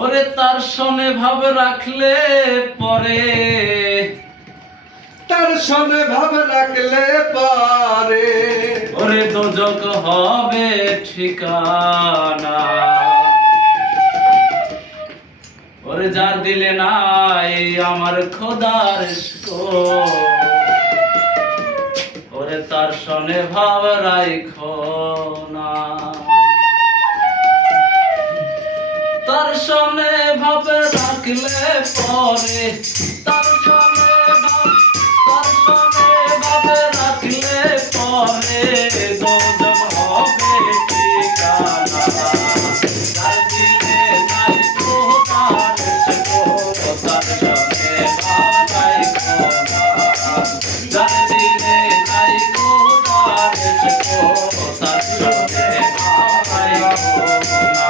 ওরে তার সনে ভাব রাখলে পরে, তার সনে ভাব রাখলে পরে ওরে দোজক হবে ঠিকানা। ওরে যার দিলে নাই আমার খোদার ওরে তার সনে ভাব রাখো না। তার সনে ভাব রাখলে পরে, তার সনে ভাব রাখলে পরে দোজক হবে ঠিকানা। যার দিলে নাই খোদার তার সনে ভাব রাখো না। যার দিলে নাই খোদার তার সনে ভাব রাখো না।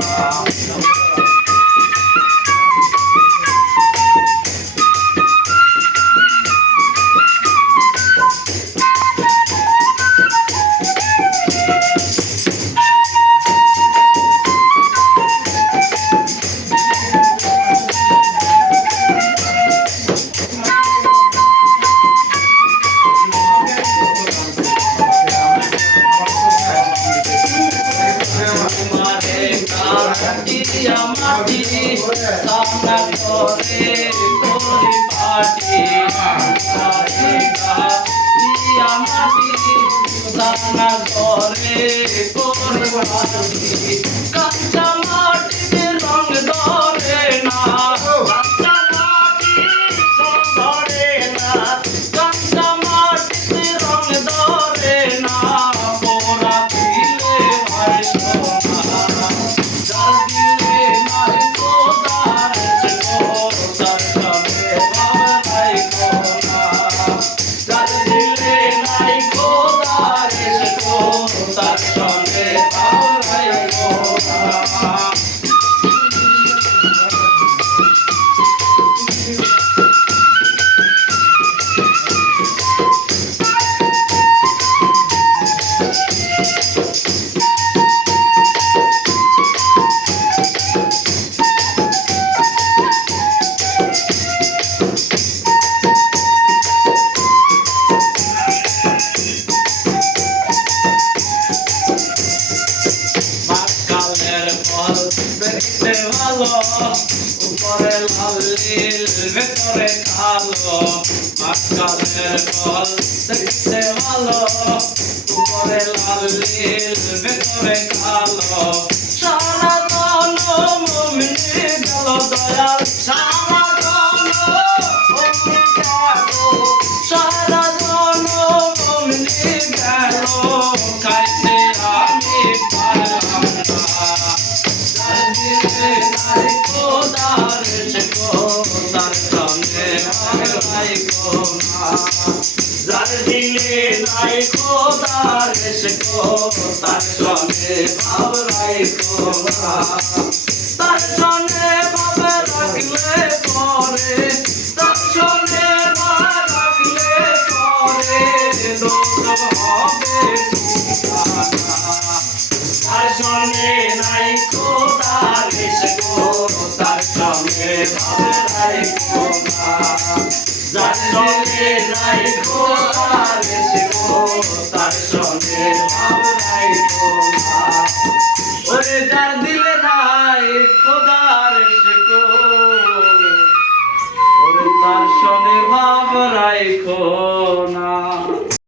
মাটি সামনা করে তোরি পাটি, মাটি সামনা করে তোরি পাটি। কাঁচা মাটিতে রং ধরে না, কাঁচা মাটি রং ধরে না, কাঁচা মাটিতে রং ধরে না, পোড়া দিলে হয় সোনা। যার দিলে নাই খোদার তার সনে ভাব রাখো না। যার দিলে নাই খোদার তার সনে ভাব রাখো না। দেখতে ভালো উপরে লাল নীল ভেতরে কালো, মাঝখানের ফল দেখতে ভালো উপরে লাল নীল ভেতরে কালো। সারা জন মুমিনি গেল দয়াল, সারা জন মুমিনি গেল, সারা জন মুমিনি গেল, খাইতে আমি পারলাম না। যার দিলে নাই খোদার তার সনে ভাব রাখো না। যার দিলে নাই খোদার তার সনে ভাব রাখো না। তার সনে ভাব রাখলে পরে, তার সনে ভাব রাখলে পরে দোজক হবে ঠিকানা। তার সনে নাই খোদার তার সনে ভাব রাখো না। যার সনে নাই খোদার তার সনে ভাব রাখো না। ওরে যার দিলে নাই খোদার ওরে তার সনে ভাব রাখো না।